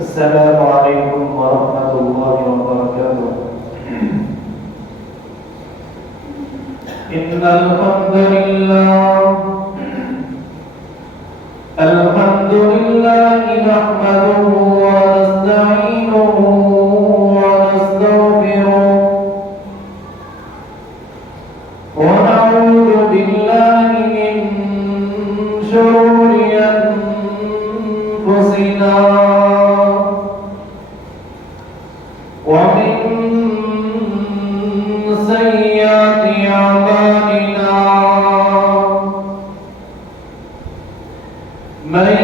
السلام عليكم ورحمة الله وبركاته. إن الحمد لله نحمده ونستعينه ونستغفره ونعوذ بالله من شرور أنفسنا ومن سيئات أعمالنا. من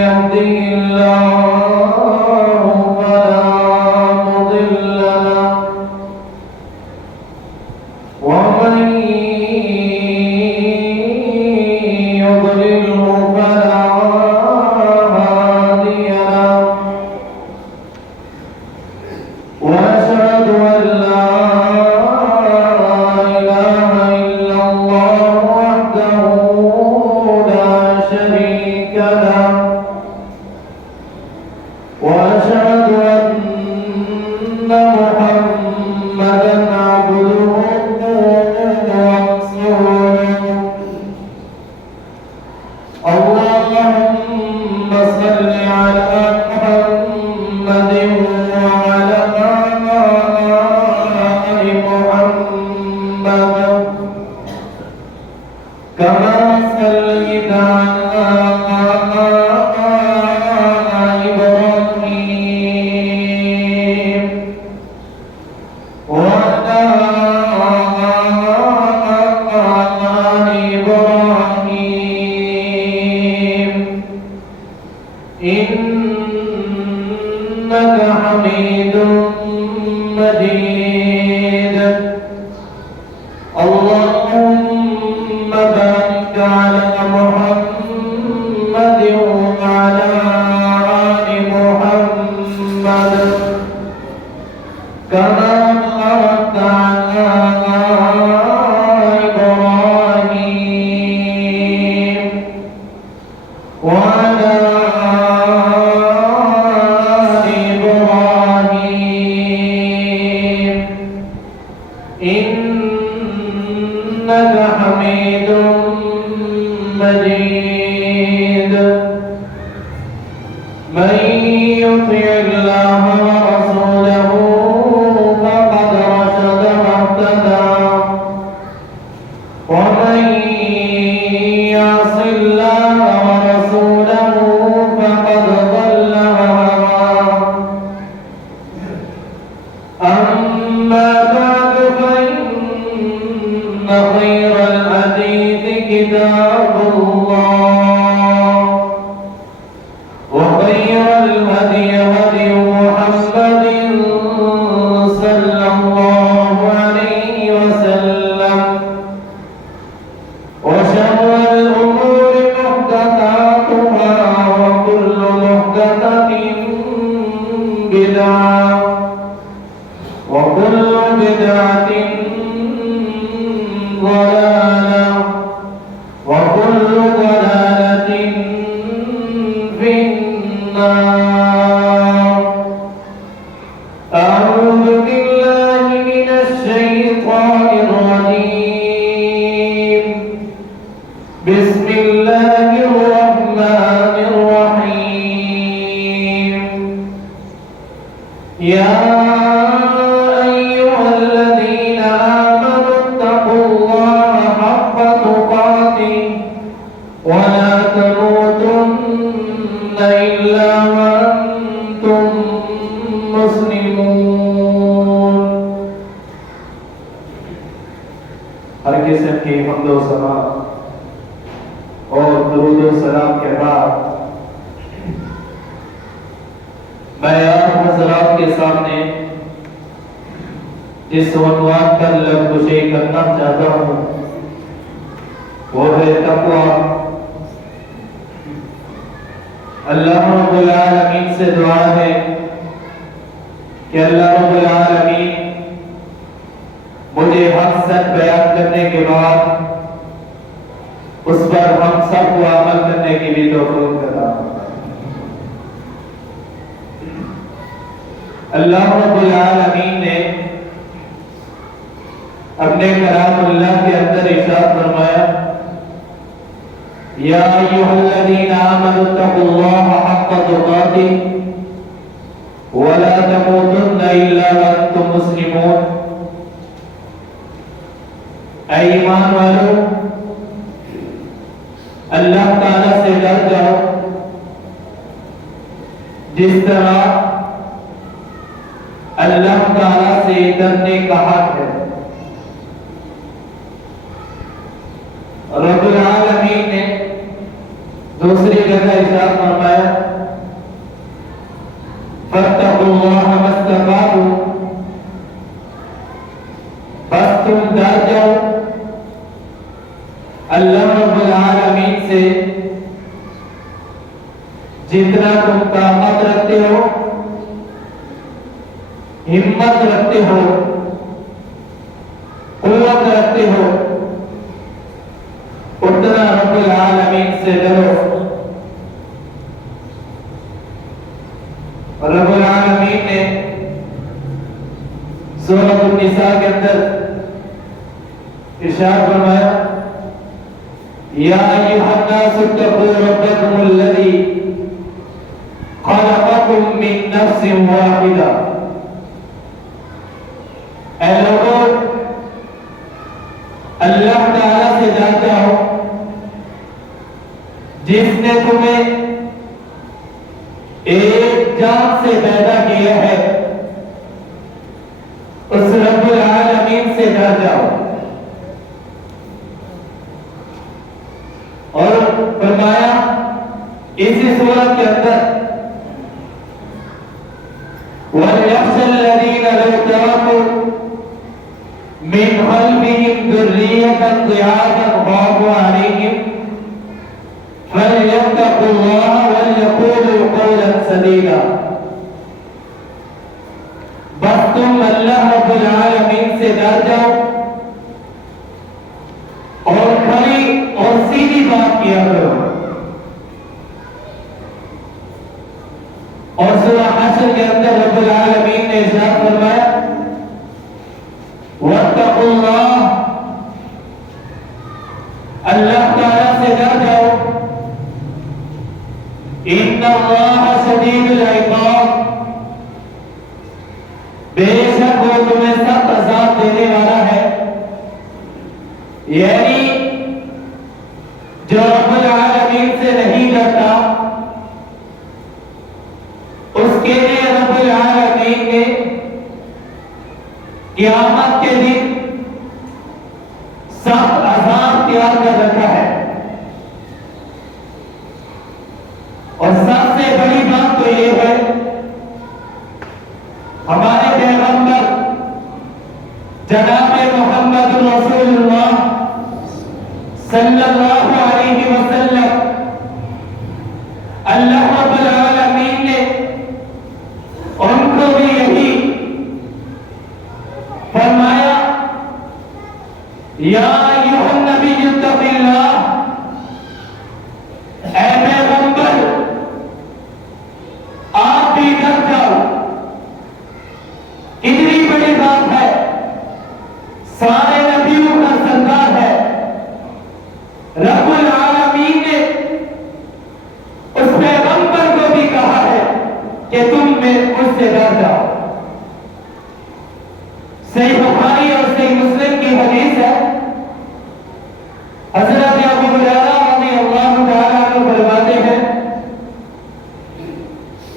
يهده الله فلا مضل له ومن يضلله فلا هادي له. وأشهد أن لا إله إلا الله وحده لا شريك له. وأشهد أن محمدا عبده ورسوله. اللهم صل على محمد وعلى آل محمد كما صليت على إبراهيم وعلى آل إبراهيم إنك حميد مجيد. اللهم بارك على محمد وعلى آل محمد كما باركت على إبراهيم وعلى آل إبراهيم إنك حميد مجيد. من يطع الله ورسوله فقد رشد واهتدى ومن يعص الله ورسوله فقد ضل وهوى. أما بعد فإن خير الحديث كتاب الله وخير الهدي هدي محمد صلى الله عليه وسلم وشر الأمور محدثاتها وكل محدثة بدعة وكل بدعة ضلالة وكل ضلالة في النار. أعوذ بالله من الشيطان الرجيم. بسم الله الرحمن الرحيم. يا أيها الذين آمنوا اتقوا الله حق تقاته ولا تموتن إلا وأنتم مسلمون. हर किस्म की हम्दो सना और दुरूद सलाम के बाद मैं आप हज़रात के सामने जिस उन्वान पर लफ्ज़ करना चाहता हूँ वो है तक़वा। अल्लाह रब्बुल आलमीन से दुआ है कि अल्लाह रब्बुल आलमीन मुझे हक सच बयान करने के बाद उस पर हम सबको अमल करने की भी तौफीक अता फरमाए। अल्लाह रब्बुल आलमीन ने अपने कलामुल्लाह के अंदर इरशाद फरमाया, या अय्युहल्लज़ीना आमनुत्तक़ुल्लाह हक़्क़ तुक़ातिह व ला तमूतुन्ना इल्ला व अंतुम मुस्लिमून। ऐ ईमान वालों, अल्लाह ताला से डर जाओ जिस तरह अल्लाह ताला से डरने का हक है। रब्बुल आलमीन ने दूसरी जगह इरशाद फरमाया, फत्तकुल्लाह मस्तताअतु, बस तुम डर जाओ अल्लाह रब्बुल आलमीन से जितना तुम ताकत रखते हो, हिम्मत रखते हो, कुव्वत रखते हो, उतना रब्बुल आलमीन से डरो। रब्बुल आलमीन ने सूरह अन-निसा के अंदर इरशाद फरमाया, या अय्युहन्नासु इत्तक़ू रब्बकुमुल्लज़ी खलक़कुम मिन नफ्सिन वाहिदा। ऐ लोगों, अल्लाह ताला से डर जाओ जिसने तुम्हें एक जान से पैदा किया है, उस रब्बुल आलमीन से डर जाओ। और फरमाया इसी सूरत के अंदर, वलयख़्शल्लज़ीना लौ तरकू मिन ख़ल्फ़िहिम ज़ुर्रिय्यतन ज़िआफ़न ख़ाफ़ू अलैहिम फल्यत्तक़ुल्लाह वलयक़ूलू क़ौलन सदीदा। बस तुम अल्लाह रब्बुल आलमीन से डर जाओ और खरी और सीधी बात किया करो। और सूरह हश्र के अंदर रब्बुल आलमीन ने इरशाद फरमाया, वत्तक़ुल्लाह, अल्लाह ताला से डर जाओ, इन्नल्लाह शदीदुल इक़ाब, बेशक वो तुम्हें सख्त अज़ाब देने वाला है। यानी जो रब्बुल आलमीन से नहीं डरता उसके लिए रब्बुल आलमीन ने क़यामत के दिन सख्त अज़ाब तैयार कर रखा है। और सबसे बड़ी बात तो ये है, हमारे पैगंबर जनाब मोहम्मद रसूलुल्लाह सल्लल्लाहु अलैहि वसल्लम, अल्लाह रब्बुल आलमीन ने उनको भी यही फरमाया, या अय्युहन नबिय्यु इत्तक़िल्लाह, ऐ पैगंबर आप भी डर जाओ। कितनी बड़ी बात है, सारे नबियों का सरदार है। रब्बुल आलमीन ने उस पैगंबर को भी कहा है कि तुम मुझसे डर जाओ। सही बुखारी और सही मुस्लिम की हदीस है, हज़रत अबू हुरैरा रज़ियल्लाहु तआला अन्हु फरमाते हैं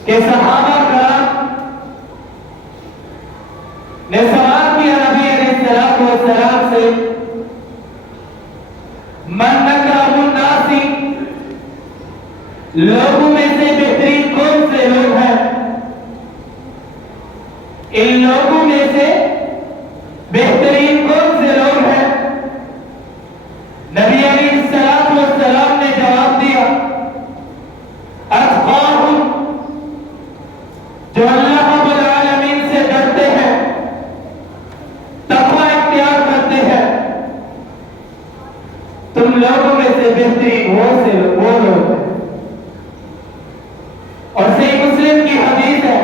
कि सहाबा कराम ने सवाल किया नबी अलैहिस्सलातु वस्सलाम से, मन अकरमुन नासी, लोगों में से बेहतरीन कौन से लोग हैं? इन लोगों में से बेहतरीन कौन से लोग हैं? नबी अलैहिस्सलातु वस्सलाम ने जवाब दिया, अत्क़ाहुम, जो अल्लाह रब्बुल आलमीन से डरते हैं, तक़वा इख्तियार करते हैं। तुम लोगों में से बेहतरीन वो लोग हैं। और सही मुस्लिम की हदीस है,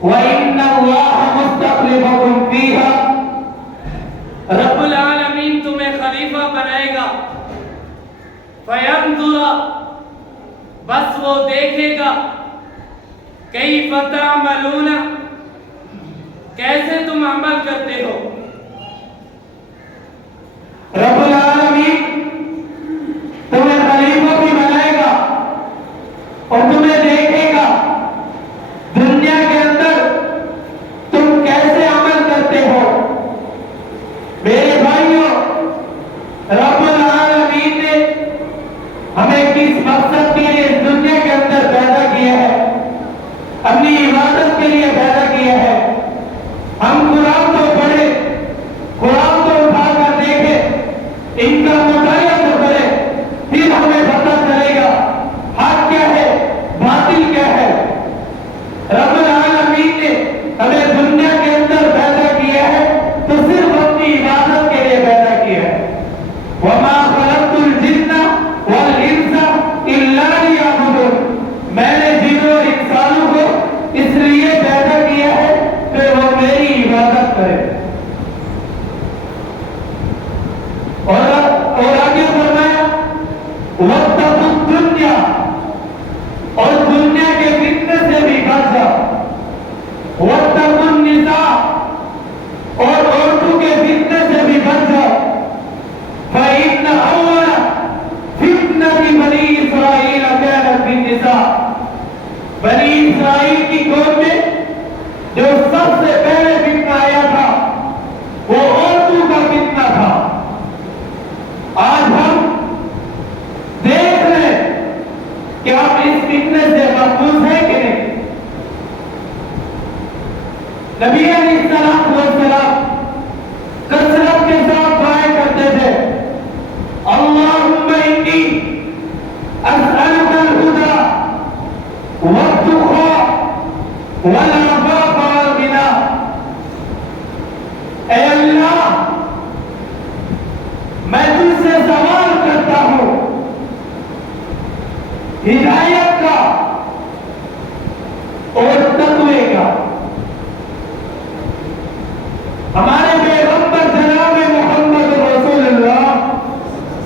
वइन्न अल्लाह मुस्तखलिफकुम फीहा, रब्बुल आलमीन तुम्हें खलीफा बनाएगा। फयंजुरा, बस वो देखेगा, कैफ तअमलूना, कैसे तुम अमल करते हो। रब्बुल आलमीन तुम्हें खलीफा भी बनाएगा और तुम्हें देखेगा दुनिया के अंदर तुम कैसे अमल करते हो। मेरे भाइयों, रब्बुल आलमीन ने हमें किस मकसद के लिए इस दुनिया के अंदर पैदा किया है? अपनी इबादत के लिए पैदा किया है। हम कुरान तो पढ़े, कुरान तो उठाकर देखे, इनका मुताया तो करें, फिर हमें पता चलेगा हक क्या है, बातिल क्या है। रब्बुल आलमीन ने हमें दुनिया के अंदर पैदा किया है तो सिर्फ अपनी इबादत के लिए पैदा किया है। वमा खलक़तुल जिन्ना वल इंसा इल्ला लियअबुदून, मैंने जिन और इंसानों को इसलिए पैदा किया है कि वो मेरी इबादत करें। और आगे फरमाया वत्तक़ुद दुन्या, और दुनिया के फितने से भी बच जाओ। वत्तक़ुन निसा, और औरतों के फितने से भी बच जाओ। फ़इन्न अव्वल फितनति बनी इस्राईल कानत बिन्निसा, बनी इस्राईल की कौम में जो सबसे पहले फितना आया था वो औरतों का फितना था। आज हम देख रहे हैं कि हम इस फितने से महफूज हैं कि नहीं। नबी अलैहिस्सलाम वस्सलाम कसरत के साथ दुआएं करते थे, अल्लाहुम्मा इन्नी अस्अलुकल हुदा वत्तुक़ा वल अफ़ाफ़ वल गिना। ऐ अल्लाह, मैं तुझसे सवाल करता हूं हिदायत का और तक़वे का। हमारे पैगंबर जनाब मोहम्मद रसूलुल्लाह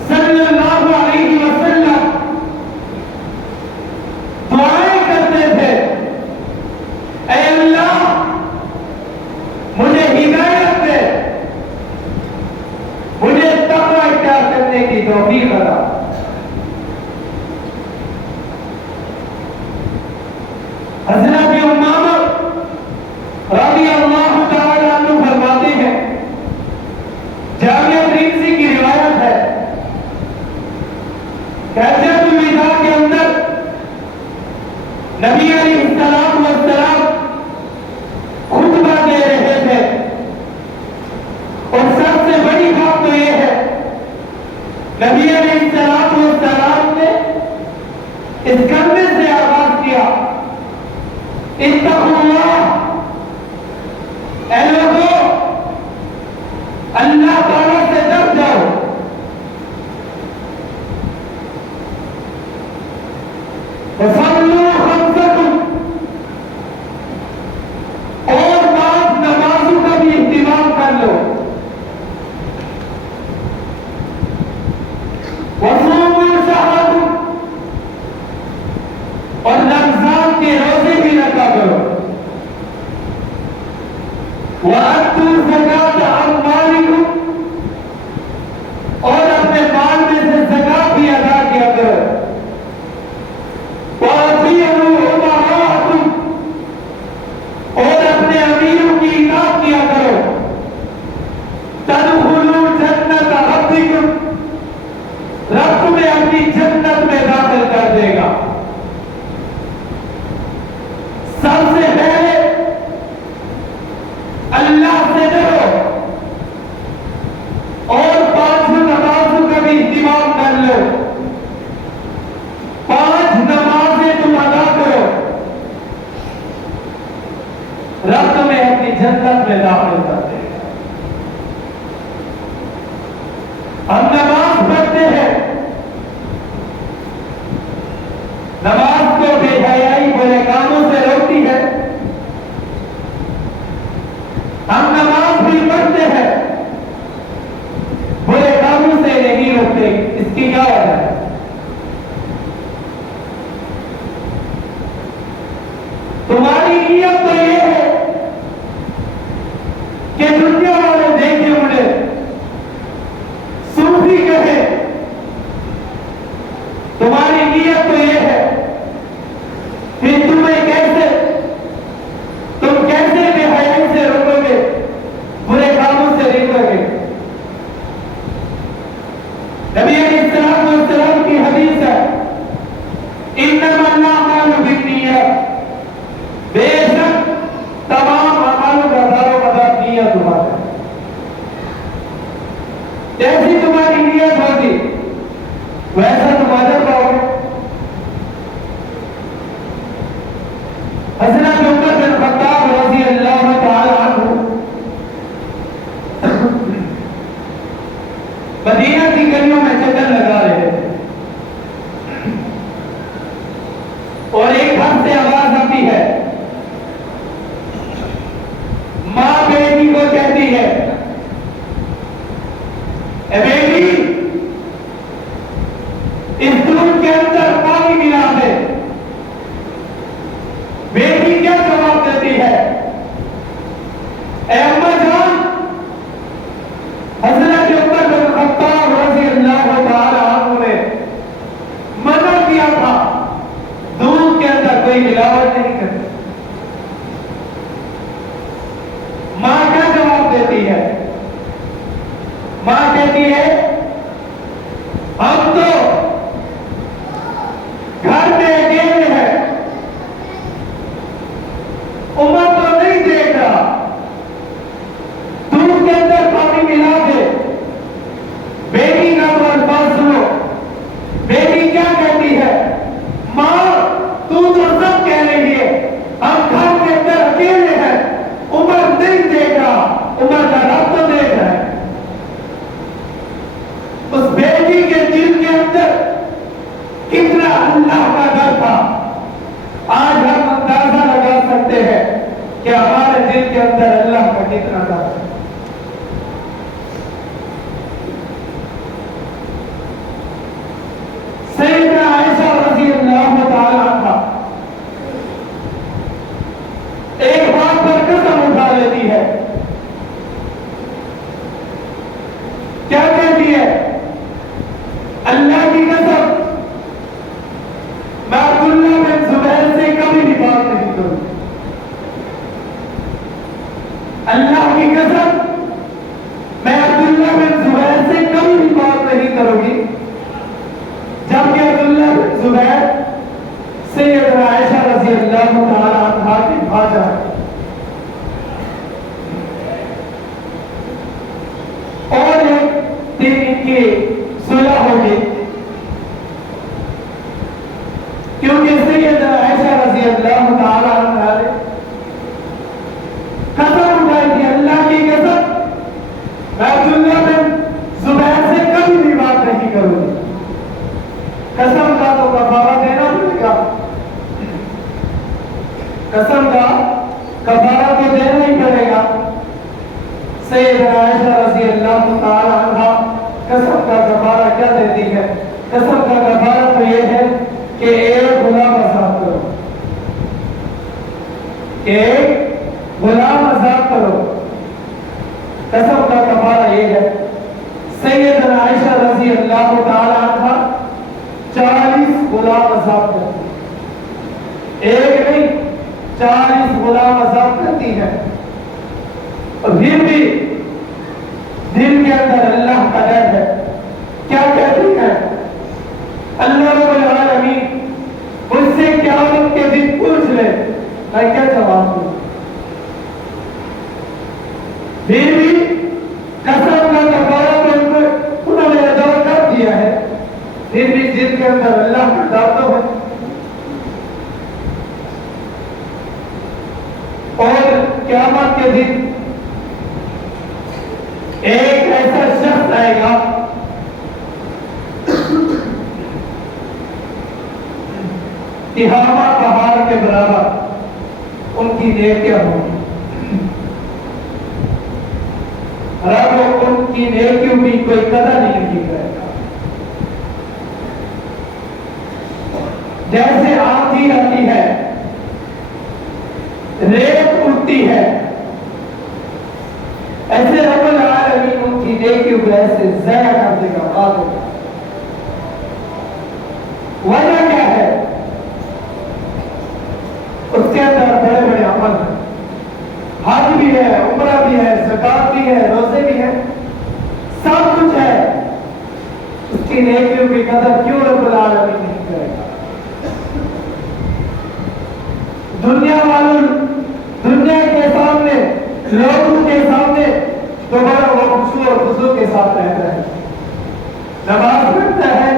सल्लल्लाहु अलैहि वसल्लम दुआएं करते थे, ऐ अल्लाह मुझे हिदायत दे, मुझे तक़वा इख्तियार करने की तौफीक अता। हज़रत उमामा रज़ियल्लाहु तआला अन्हु फरमाते हैं, जामिया तिर्मिज़ी की रिवायत है, हज्जतुल विदा के अंदर नबी अलैहिस्सलाम वस्सलाम खुतबा दे रहे थे। और सबसे बड़ी बात तो यह है, नबी अलैहिस्सलाम वस्सलाम ने इस कलमे से आगाज किया, इत्तक़ुल्लाह, ऐ लोगों अल्लाह ताला से डर जाओ। वसल्लू खम्सकुम, और बाद नमाजों का भी इंतजाम कर लो। वसूमू शहरकुम, और रमजान के रोजे भी रखा करो। वअतू ज़कात अम्वालिकुम, और अपने माल में से ज़कात भी अदा किया करो। वअतीअू उमराअकुम, और अपने अमीरों की इताअत किया करो। तदखुलू जन्नत रब्बिकुम, रब तुम्हें अपनी जन्नत में दाखिल कर देगा। सबसे पहले अल्लाह से डरो और 5 नमाजों का भी इंतजाम कर लो। 5 नमाजें तुम अदा करो, रब तुम्हें अपनी जन्नत में दाखिल कर देगा। हम नमाज पढ़ते हैं, नमाज को बेहयाई बुरे कामों से रोकती है, जैसी तुम्हारी नियत होगी वैसा तुम अजर पाओगे। हज़रत उमर बिन खत्ताब रज़ी अल्लाह तआला अन्हु मदीना की गलियों में चक्कर लगा रहे थे और एक घर से आवाज आती है, मां बेटी को कहती है, ए बेटी इस दूध के अंदर पानी मिला दे। बेटी क्या जवाब देती है, ए अम्मा जान, हज़रत उमर बिन खत्ताब रज़ी अल्लाह तआला अन्हु ने मना किया था दूध के अंदर कोई मिलावट नहीं करती। मां क्या जवाब देती है, मां कहती है, हम तो घर में अकेले हैं, उमर तो नहीं देख रहा, दूध के अंदर पानी मिला दे। बेटी का तो अल्फाज सुनो, बेटी क्या कहती है, मां तू तो सब कह रही है, हम घर के अंदर अकेले हैं, उमर नहीं देख रहा, उमर का रब तो देख रहा है। उस बेटी के दिल के अंदर कितना अल्लाह का डर था। आज हम अंदाजा लगा सकते हैं कि हमारे दिल के अंदर अल्लाह का कितना डर है। सैयदा आयशा रज़ी अल्लाह तआला अन्हा एक बात पर कसम उठा लेती है, क्या कहती है, अल्लाह की कसम मैं अब्दुल्लाह बिन जुबैर से कभी भी बात नहीं करूंगी। अल्लाह की कसम मैं अब्दुल्लाह बिन जुबैर से कभी भी बात नहीं करूंगी। जबकि अब्दुल्लाह बिन जुबैर सैयदा आयशा रज़ी अल्लाह तआला अन्हा के भाजा है और एक दिन इनकी सुलह होगी, क्योंकि सैयदा आयशा रज़ी अल्लाह तआला अन्हा ने कसम उठाई थी, अल्लाह की कसम मैं अब्दुल्लाह बिन जुबैर से कभी भी बात नहीं करूंगी। कसम का तो कफारा देना पड़ेगा, कसम का कफारा तो देना ही पड़ेगा। सैयदा आयशा रज़ी अल्लाह तआला अन्हा कसम का कफारा क्या देती है, कसम का कफारा तो ये है कि एक गुलाम आजाद करो, एक गुलाम आजाद करो। कसम का कफारा ये है। सैयदा आयशा रज़ी अल्लाह तआला अन्हा 40 गुलाम आजाद करती, एक नहीं 40 गुलाम आजाद करती है। और फिर भी दिल के अंदर अल्लाह का डर है। क्या कहती है, अल्लाह रब्बुल आलमीन मुझसे क़यामत के दिन पूछ ले, मैं क्या जवाब दूं। फिर भी कसम का कफारा तो उन्होंने अदा कर दिया है, फिर भी दिल के अंदर अल्लाह का डर तो है। और क़यामत के दिन एक ऐसा शख्स आएगा तिहामा पहाड़ के बराबर उनकी नेकियां होंगी, रब उनकी नेकियों की कोई कदर नहीं करेगा। जैसे आंधी आती है, रेत उड़ती है, ऐसे रब्बुल आलमीन उनकी नेकियों को ऐसे ज़ाया कर देगा, खा देगा। वजह क्या है, उसके अंदर बड़े बड़े अमल हैं, हज भी है, उम्रा भी है, ज़कात भी है, रोजे भी है, सब कुछ है। उसकी नेकियों की कदर क्यों रब्बुल आलमीन नहीं करेगा। दुनिया वालों, दुनिया के सामने, लोगों के सामने तो बड़ा खुशू और खुशू के साथ रहता है, नमाज पढ़ता है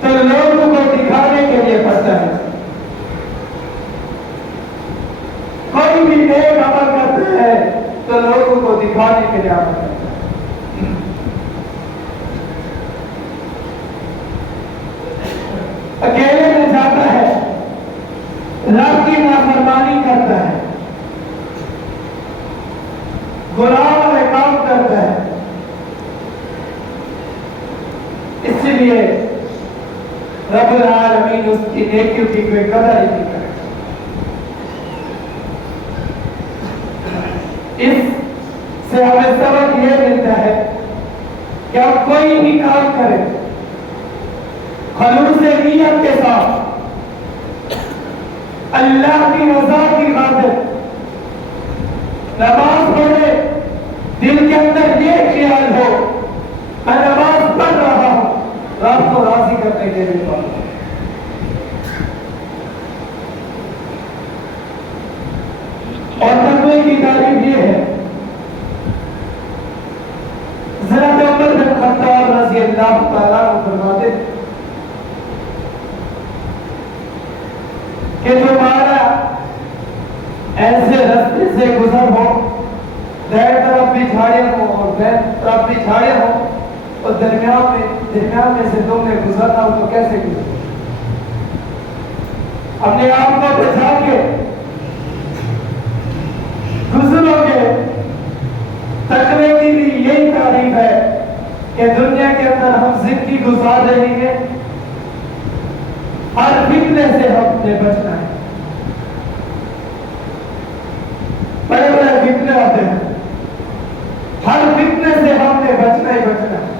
तो लोगों को दिखाने के लिए पढ़ता है, कोई भी नेक अमल करता है तो लोगों को दिखाने के लिए अमल करता है। अकेले में जाता है, रब की नाफरमानी करता है, गुनाह में काम करता है, इसलिए रब्बुल आलमीन उसकी नेकियों की कोई कदर ही नहीं करेगा। इससे हमें सबक यह मिलता है कि आप कोई भी काम करें खलूस नीयत के साथ, अल्लाह की रजा की खातिर नमाज पढ़े, दिल के अंदर ये ख्याल हो मैं नमाज पढ़ रहा हूं रब को राजी करने के लिए पढ़ रहा हूं। और तकवे की तारीफ ये है, हज़रत उमर बिन खत्ताब रज़ी अल्लाह तआला अन्हु फरमाते कि तुम्हारा ऐसे रास्ते से गुजर हो, दाएं तरफ भी झाड़ियां हो और बाएं तरफ भी झाड़ियां हो, और दरमियान में से तुमने गुजरना हो तो कैसे गुजर? अपने आप को बचा के गुजरोगे। तकवे की भी यही तारीफ है कि दुनिया के अंदर हम जिंदगी गुजार रहे हैं, हर फितने से हमने बचना है। बड़े बड़े फितने आते हैं, हर फितने से हमने बचना ही बचना है,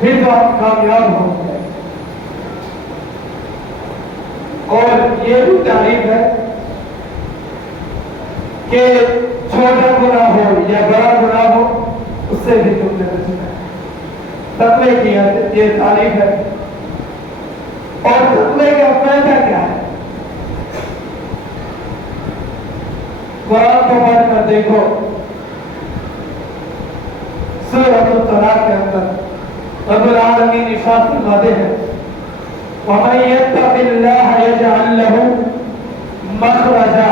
फिर तो हम कामयाब होंगे। और ये भी तारीफ है कि छोटा गुनाह हो या बड़ा गुनाह हो उससे भी तुमने बचना है। तकवे की ये तारीफ है। और तकवे का फायदा क्या है? कुरान को पढ़कर देखो, सूरह तलाक के अंदर रब्बुल आलमीन इरशाद फरमाते हैं, वमन यत्तक़िल्लाह यजअल लहू मखरजा।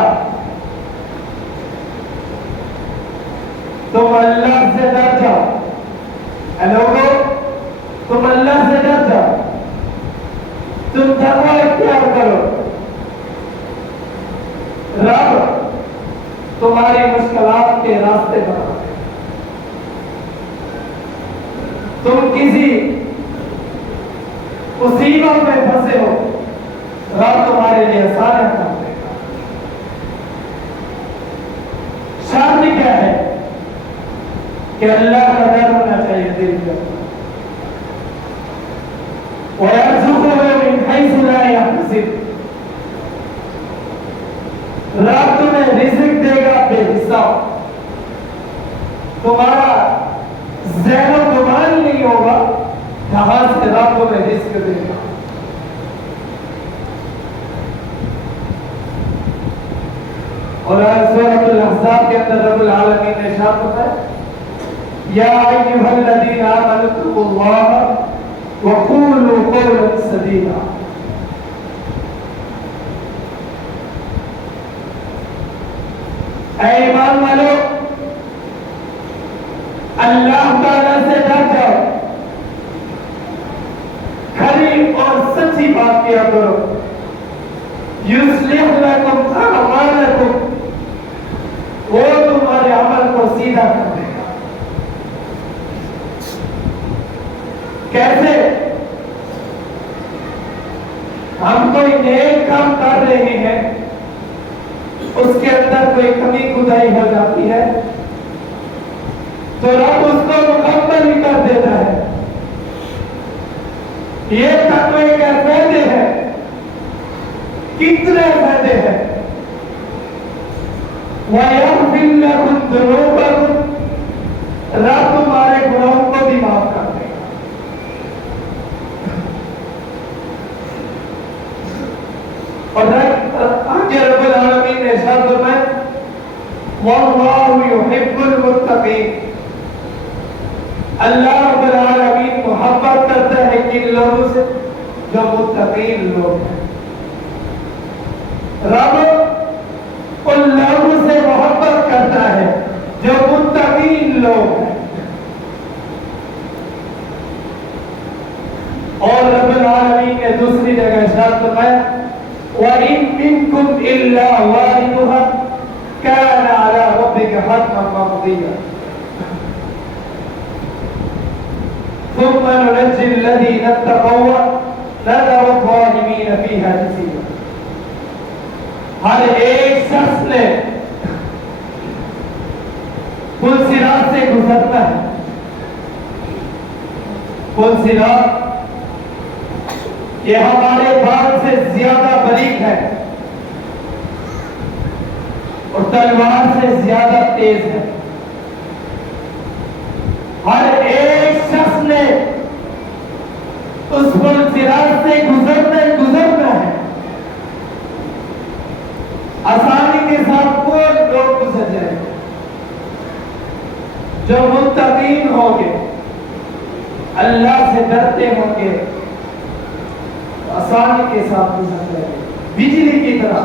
तुम अल्लाह से डर जाओ, लोगों तुम अल्लाह से डर जाओ, तुम तकवा इख्तियार करो, रब तुम्हारी मुश्किलात के रास्ते बना दे। तुम किसी मुसीबत में फंसे हो, रब तुम्हारे लिए आसान कर देगा। शर्त क्या है कि अल्लाह का डर होना चाहिए दिल के अंदर। रब तुम्हें रिज़्क देगा बेहिसाब, तुम्हारा ज़हनो गुमान नहीं होगा कहां से रब तुम्हें रिज़्क देगा। और सूरह अल-अहज़ाब के अंदर रब्बुल आलमीन ने इरशाद फरमाया, या अय्युहल्लज़ीना आमनू इत्तक़ुल्लाह वक़ूलू क़ौलन सदीदा। ऐ ईमान वालो, अल्लाह ताला से डर जाओ, खरी और सच्ची बात किया करो। युस्लिह लकुम अअमालकुम, वो तुम्हारे अमल को सीधा कर देगा। कैसे? हम कोई नेक काम कर रहे हैं, उसके अंदर कोई कमी खुदाई हो जाती है तो रब उसको मुकम्मल ही कर देता है। ये तकवे के फायदे हैं, कितने फायदे हैं। वयग़फ़िर लकुम ज़ुनूबकुम, रब तुम्हारे गुनाहों को भी माफ कर देगा। और आगे रब्बुल आलमीन ने इरशाद फरमाया, वल्लाहु युहिब्बुल मुत्तक़ीन, अल्लाह रब्बुल आलमीन मोहब्बत करता है किन लोगों से? जो मुत्तकीन लोग हैं। रब उन लोगों से मोहब्बत करता है जो मुत्तकीन लोग हैं। और रब्बुल आलमीन ने दूसरी जगह इरशाद फरमाया, व इन मिनकुम इल्ला वारिदुहा कान अला रब्बिका हत्मन मक़दिया थुम्मा नुनज्जि अल्लज़ीना इत्तक़ौ व नज़रु अज़्ज़ालिमीन फ़ीहा जसीया। हर एक शख्स ने पुल सिरात से गुजरना है। पुल सिरात ये हमारे बाल से ज्यादा बारीक है और तलवार से ज्यादा तेज है। हर एक शख्स ने उस पुल सिरात से गुजरना है। आसानी के साथ वो लोग गुजर जाएंगे जो मुत्तकीन होंगे, अल्लाह से डरते होंगे, आसानी के साथ गुजर जाएंगे, बिजली की तरह।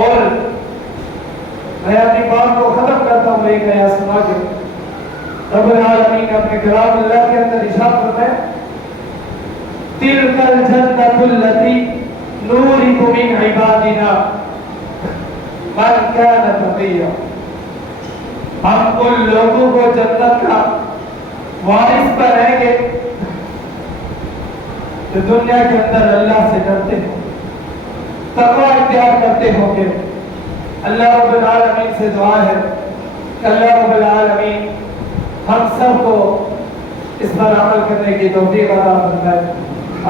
और मैं अपनी बात को खत्म करता हूं एक आयत सुना के। रब्बुल आलमीन अपने कलाम अल्लाह के अंदर इरशाद फरमाया, तिलकल जन्नतुल लती नूरिकु मिन इबादिना मन कान तक़िया। हम उन लोगों को जन्नत का वारिस बनाएंगे जो दुनिया के अंदर अल्लाह से डरते हो, तक़वा इख्तियार करते होंगे। अल्लाह रब्बुल आलमीन से दुआ है कि अल्लाह रब्बुल आलमीन हम सबको इस पर अमल करने की तौफीक अता फरमाए।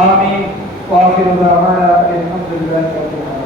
आमीन। व आखिरु दावाना अल्हम्दुलिल्लाहि रब्बिल आलमीन।